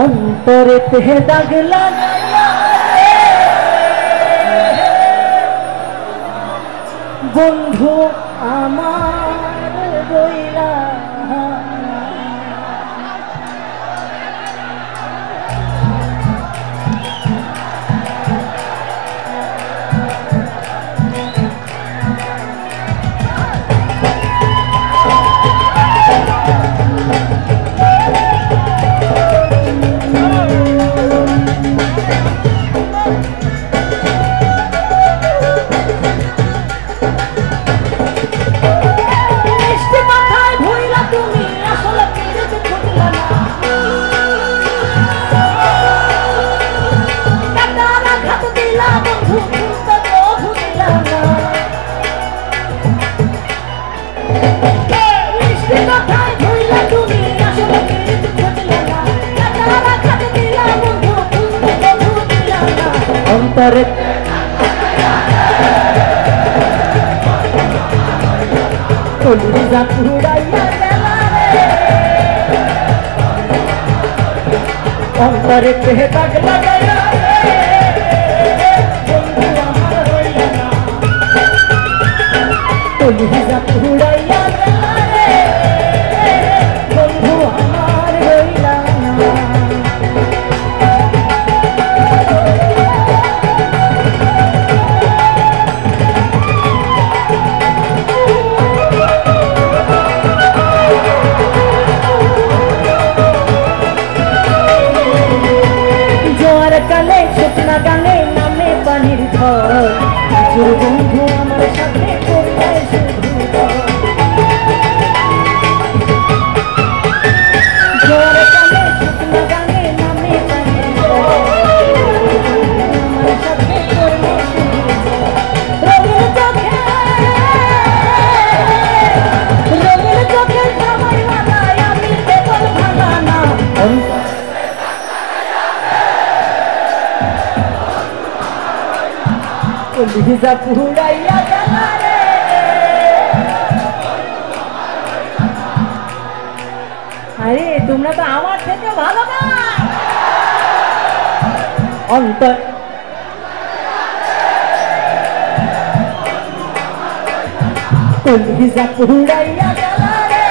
অন্তরেতে দাগ লাগাইয়া বন্ধু আমার রইলা কলিজা পুরাইয়া গেল রে অন্তরে দাগ লাগাইয়া বন্ধু আমার রইলা না কলিজা পুরাইয়া গেল রে বন্ধু আমার রইলা না গানে নামে পানির ঘর বন্ধু আমার সাথে গানে নামে পানির আমার সাথে রঙের চোখে সবাই মানায় আমি কেবল ভাঙা না কলিজা পুরাইয়া গেল রে আরে তোমরা তো আমার থেকে ভালো না অন্তর কলিজা পুরাইয়া গেল রে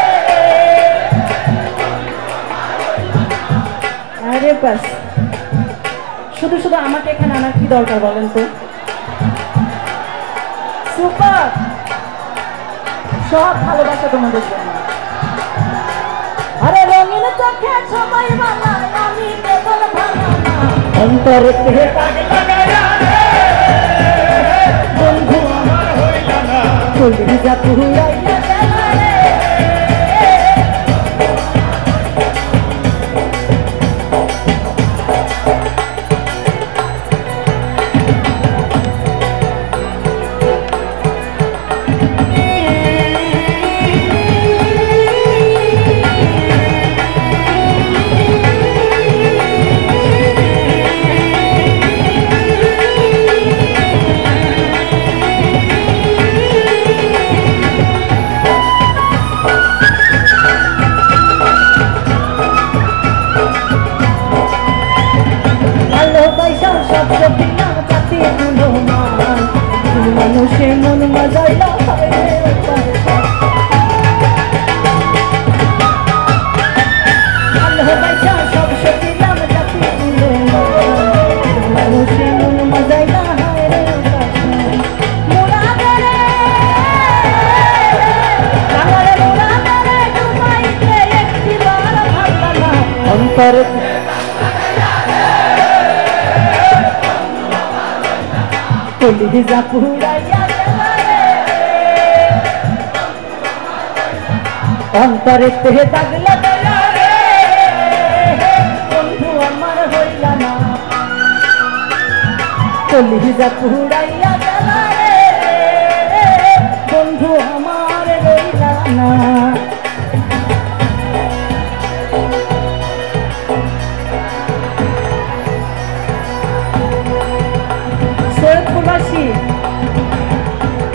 আরে বাস শুধু শুধু আমাকে এখানে আনার কি দরকার বলেন তো সুপার সব ভালোবাসা তোমাদের জন্য আরে রঙিন চোখে সবাই বানায় আমি কেবল ভাঙা না অন্তরে দাগ লাগাইয়া বন্ধু আমার হইলা না কলিজা পুরাইয়া গেল রে মানুষে মন মজাইলা সব সতিলাম জাতি মানুষে মন মজাইলা অন্তর কলিজা পুরাইয়া গেল রে অন্তরে দাগ লাগাইয়া রে বন্ধু আমার হইলা না কলিজা পুরাইয়া গেলা রে বন্ধু আমার রইলা না। সৈয়দপুরবাসী,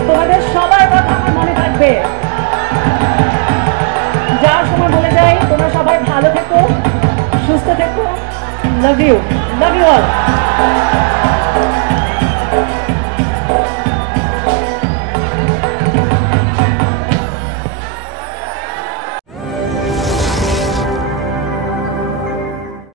তোমাদের সবার কথা আমার মনে থাকবে। যার সময় বলে যাই, তোমরা সবাই ভালো থেকো, সুস্থ থেকো। Love you all.